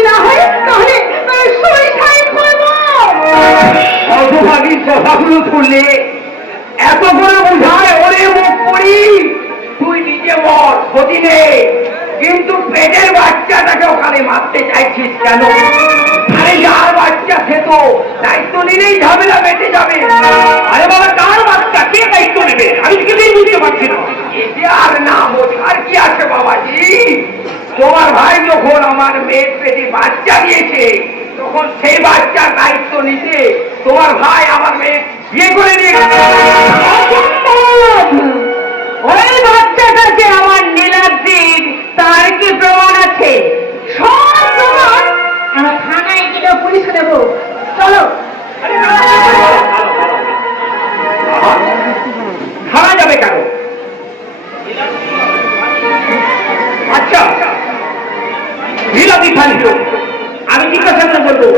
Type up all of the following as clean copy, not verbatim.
যদি না হয় তাহলে সুইসাইড করব। অধভাগী কথাগুলো শুনলে এত করে বোঝায়, ওরে মুখ পড়ি তুই নিজে মর, ক্ষতি নেই, কিন্তু পেটের বাচ্চাটাকে ওখানে মারতে চাইছিস কেন? আরে যার বাচ্চা সে তো দায়িত্ব নিলেই ঝামেলা বেঁচে যাবে। আরে বাবা, কার বাচ্চা, কে দায়িত্ব নেবে? আমি কিছুই বুঝতে পারছি না। এতে আর না বোঝার কি আছে বাবাজি? তোমার ভাই যখন আমার মেয়ের পেটে বাচ্চা দিয়েছে, তখন সেই বাচ্চার দায়িত্ব নিতে তোমার ভাই আমার মেয়ে বিয়ে করে নিয়ে গেছে। ওই বাচ্চাটাকে আমার নীলাদ্রির, তার কি প্রমাণ আছে? সব প্রমাণ আমরা থানায় গিয়ে পুলিশে দেবো। চলো। থানা যাবে কেন? আচ্ছা, নীলাদ্রি থানিত আমি জিজ্ঞাসা করে বলবো,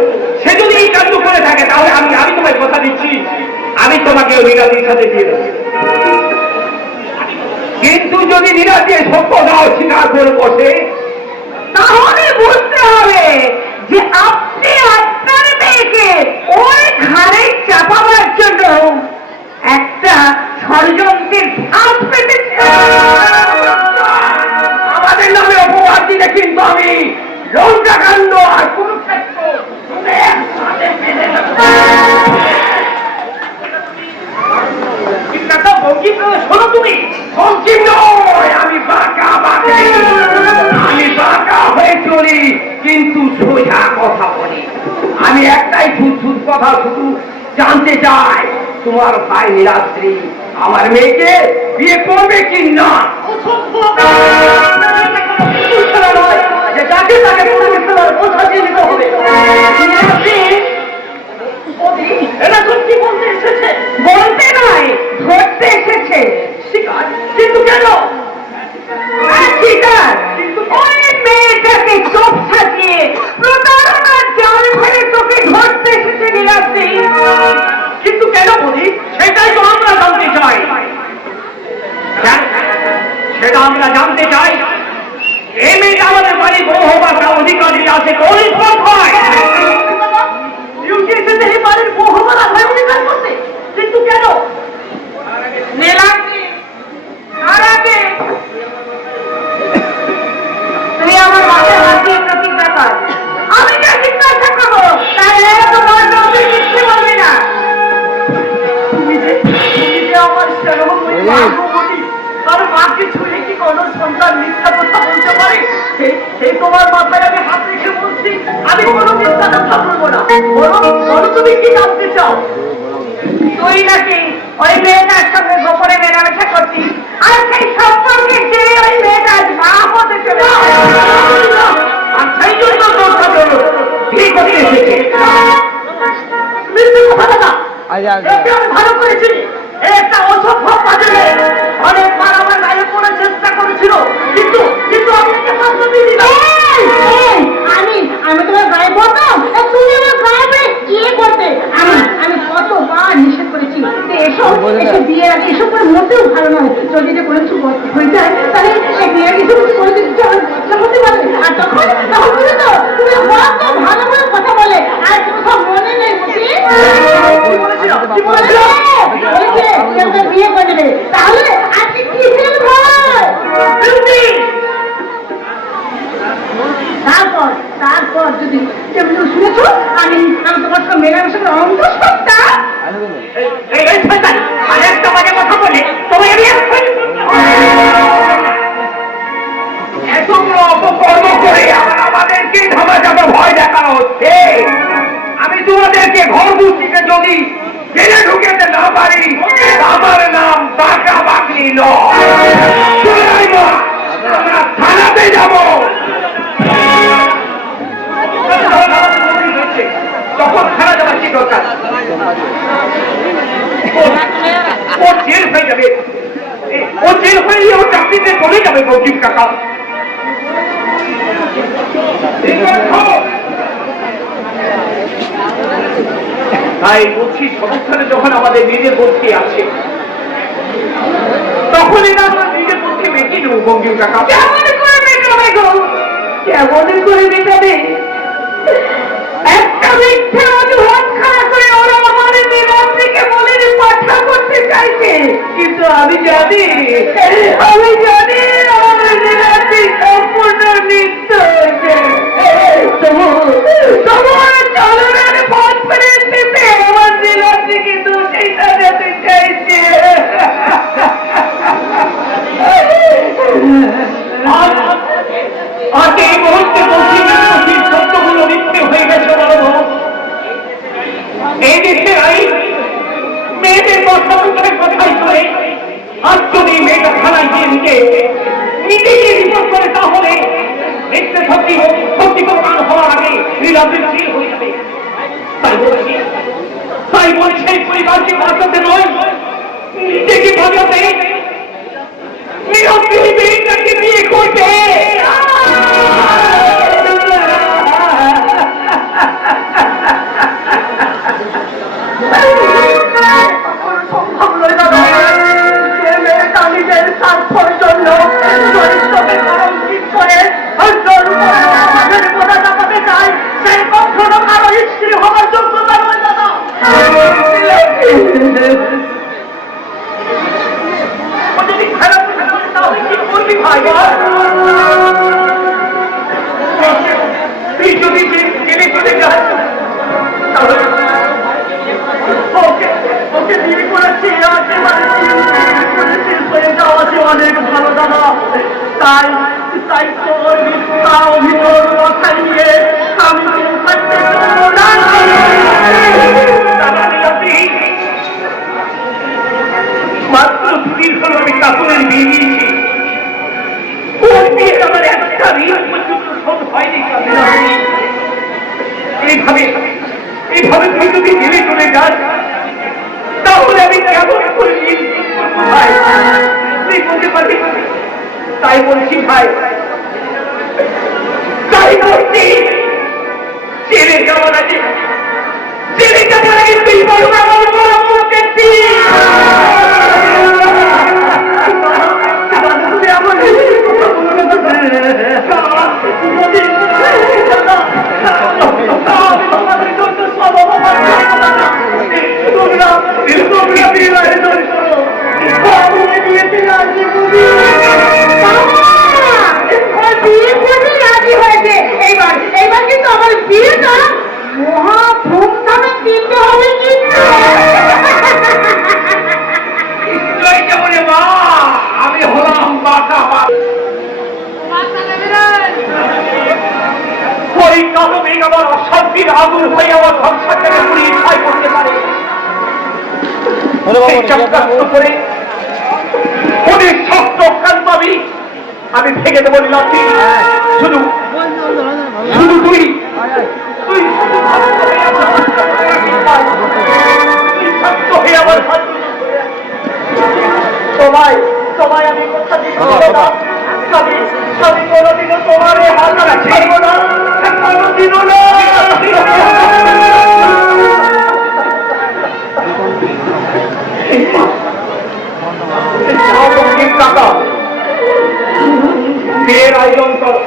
সে যদি এই কাণ্ড করে থাকে তাহলে আমি তোমায় কথা দিচ্ছি, আমি তোমাকে ওই নীলাদ্রির সাথে দিয়ে দেবো। কিন্তু যদি নীলাদ্রি সত্যতা অস্বীকার করে বসে, তাহলে বুঝতে হবে যে আপনি আপনার মেয়েকে ওই ঘাড়ে চাপাবার জন্য একটা ষড়যন্ত্রের ফাঁদ পেতেছেন। আমাদের নামে অপবাদ দিলে কিন্তু আমি লঙ্কাকাণ্ড আর কুরুক্ষেত্র একসাথে ফেলে দেব। শোনো, তুমি সংক্ষিপ নয়, আমি বাঁকা হয়ে চলি, কিন্তু সোজা কথা বলি। আমি একটাই শুদ্ধ কথা শুধু জানতে চাই, তোমার ভাই নীলাদ্রি আমার মেয়েকে বিয়ে করবে কি না? যাকে তাকে বোঝা দিয়ে দিতে হবে। এটা সত্যি বলতে এসেছে? বলতে নয়, ধরতে এসেছে। শিকার? কিন্তু কেন? শিকার ওই মেয়েটাকে চোখ সাজিয়ে প্রতারণার জাল ফেলে তোকে ধরতে এসেছে নীলাদ্রি। কিন্তু কেন বলি, সেটাই তো আমরা জানতে চাই। সেটা আমরা জানতে চাই। এই মেয়েটা আমাদের বাড়ি বউ হবার তার অধিকারী আছে, কোন পথ হয়? বাড়ির বউ হবার আশায় অধিকার করতে, কিন্তু কেন? নীলাদ্রি, তার আগে তুই আমার মাথায় হাত দিয়ে প্রতিজ্ঞা কর। আমি যা জিজ্ঞাসা করবো তাহলে তোমার নবী মিথ্যে বলবে না। তুমি যে আমার সেরকমই ভাগ্যবতী, তার মাকে ছুঁয়ে কি কোনো সন্তান মিথ্যা কথা বলতে পারে? সেই তোমার মাথায় আমি হাত রেখে বলছি, আমি কোনো মিথ্যা কথা বলবো না। বলো তুমি কি জানতে চাও? তুই নাকি ওই মেয়েটার সঙ্গে গোপনে মেলামেশা করছিস, আর সেই সম্পর্কে যে ওই মেয়েটা মা হতে চলে। আর সেই জন্য তোর সাথে ঠিক করে এসেছে। মিথ্যে কথা না, একে আমি ভালো করেছি। একটা অসভ্য কাজে অনেকবার আমার গায়ে পড়ার চেষ্টা করেছিল, কিন্তু আমি একে শাস্তি দিই না। আমি তোমার গায়ে পড়তাম, তুমি আমার গায়ে কি করতে? আমি কতবার নিষেধ করেছি এসব বিয়ের আগে এসব করে মোটেও ভালো নয়। যদি এটা কোনো কিছু হয়ে যায় তাহলে বিয়ের কিছু কিছু করে দিতে হতে পারে। আর তখন বুঝে তো তুমি ভালো করে কথা বলে, আর তুমি সব মনে নেই বিয়ে করে দেবে। তাহলে আজকে কিসের ভয়? তারপর যদি শুনেছ আমি তোমার সঙ্গে মেলামেশা করে অঙ্গ সত্তা একটা বাজে কথা বলে তোমাকে এতগুলো অপকর্ম করে আমাদেরকে ধামাচাপা ভয় দেখানো হচ্ছে। আমি তোমাদেরকে ঘর বুঝতে যদি জেলে ঢুকেতে না পারি, আমার নাম বাঁকা বাকলি নয়। আমরা থানাতে যাব। তখন থানা যাবার কি দরকার? ও জেল হয়ে যাবে, ও জেল হয়ে ও চাকরিতে চলে যাবে গৌরীব কাকা। তাই বলছি, সংস্থানে যখন আমাদের নিজের পক্ষে আছে, তখন এটা আমরা নিজের পক্ষে মেটে নেব গৌরীব কাকা। কেমন করে মেটাবে গো? কেমন করে মেটাবে? নীলাদ্রি, আমি জানি আমার নীলাদ্রি সম্পূর্ণ নির্দোষ। তোমার চলনের পথ ফেরে আমার নীলাদ্রিকে দোষী সাজাতে চাইছে। আজ এই মুহূর্তে দোষীর সত্যগুলো মিথ্যে হয়ে গেছে। বলব এই দেশের আইন মেয়েদের কথা মুখের কথাই করে আজ যদি মেয়েটা থানায় গিয়ে নিজে গিয়ে রিপোর্ট করে, তাহলে দেখতে সত্যি প্রমাণ হওয়ার আগে নীলাদ্রির চির হয়ে যাবে। তাই বলছে পরিবারকে বাঁচাতে নয়, নিজেকে বাঁচাতে নীলাদ্রি মেয়েটাকে বিয়ে করবে। নিজের স্বার্থের জন্য চরিত্রকে কলঙ্কিত করে আমাদের কথা চাপাতে চায়, সেই কখনো কারো স্ত্রী হওয়ার যোগ্যতা নয়। দাদা যদি খারাপ তাহলে কি করবি ভাই? তুই যদি জেলে চলে যাস তাহলে ওকে বিয়ে করেছি হয়ে যাওয়া যে অনেক ভালো। দাদা তাই তাই তোর মিথ্যা অভিযোগ কথা নিয়ে আমি থাকতে মাত্র দুদিন হল আমি কাকুরের বিয়ে দিয়েছি। ওর বিয়ে আমার একটা ঋণ পর্যন্ত শোধ হয়নি। এইভাবে তুই যদি জেলে চলে যাস তাহলে আমি কেমন করে তুই বলতে পারবি? তাই বলছি ভাই, তাই বলছি জেলে যাওয়ার আগে তুই বলো আমার বড় দেখবি। এইবার কিন্তু আমার বিয়েটা মহা ধুমধামে দিতে হবে। আমি হলাম ওই কালো মেঘ আমার অশান্তির আগুন হয়ে আমার সংসারটাকে পুড়িয়ে ছাই করতে পারে। করে অনেক শক্ত অক্রান্ত আমি ভেঙে দেবো নীলাদ্রি। শুধু তুই শক্ত হয়ে আমার তোমায় আমি কথা দিচ্ছি না, আমি কোনোদিনও তোমার হাত ছাড়বো না, কোনোদিনও না। টাকা বিয়ের আয়োজন করো,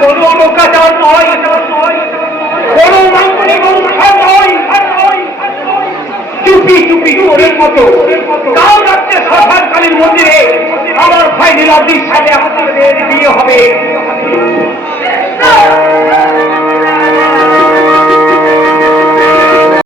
কোনো লোকাচার নয়, কোনো মাঙ্গলিক অনুষ্ঠান নয়। চুপি চোরের মতো কাল রাত্রে শ্মশানকালীন মন্দিরে আমার ভাই নীলাদ্রির সাথে আমাদের বিয়ে হবে।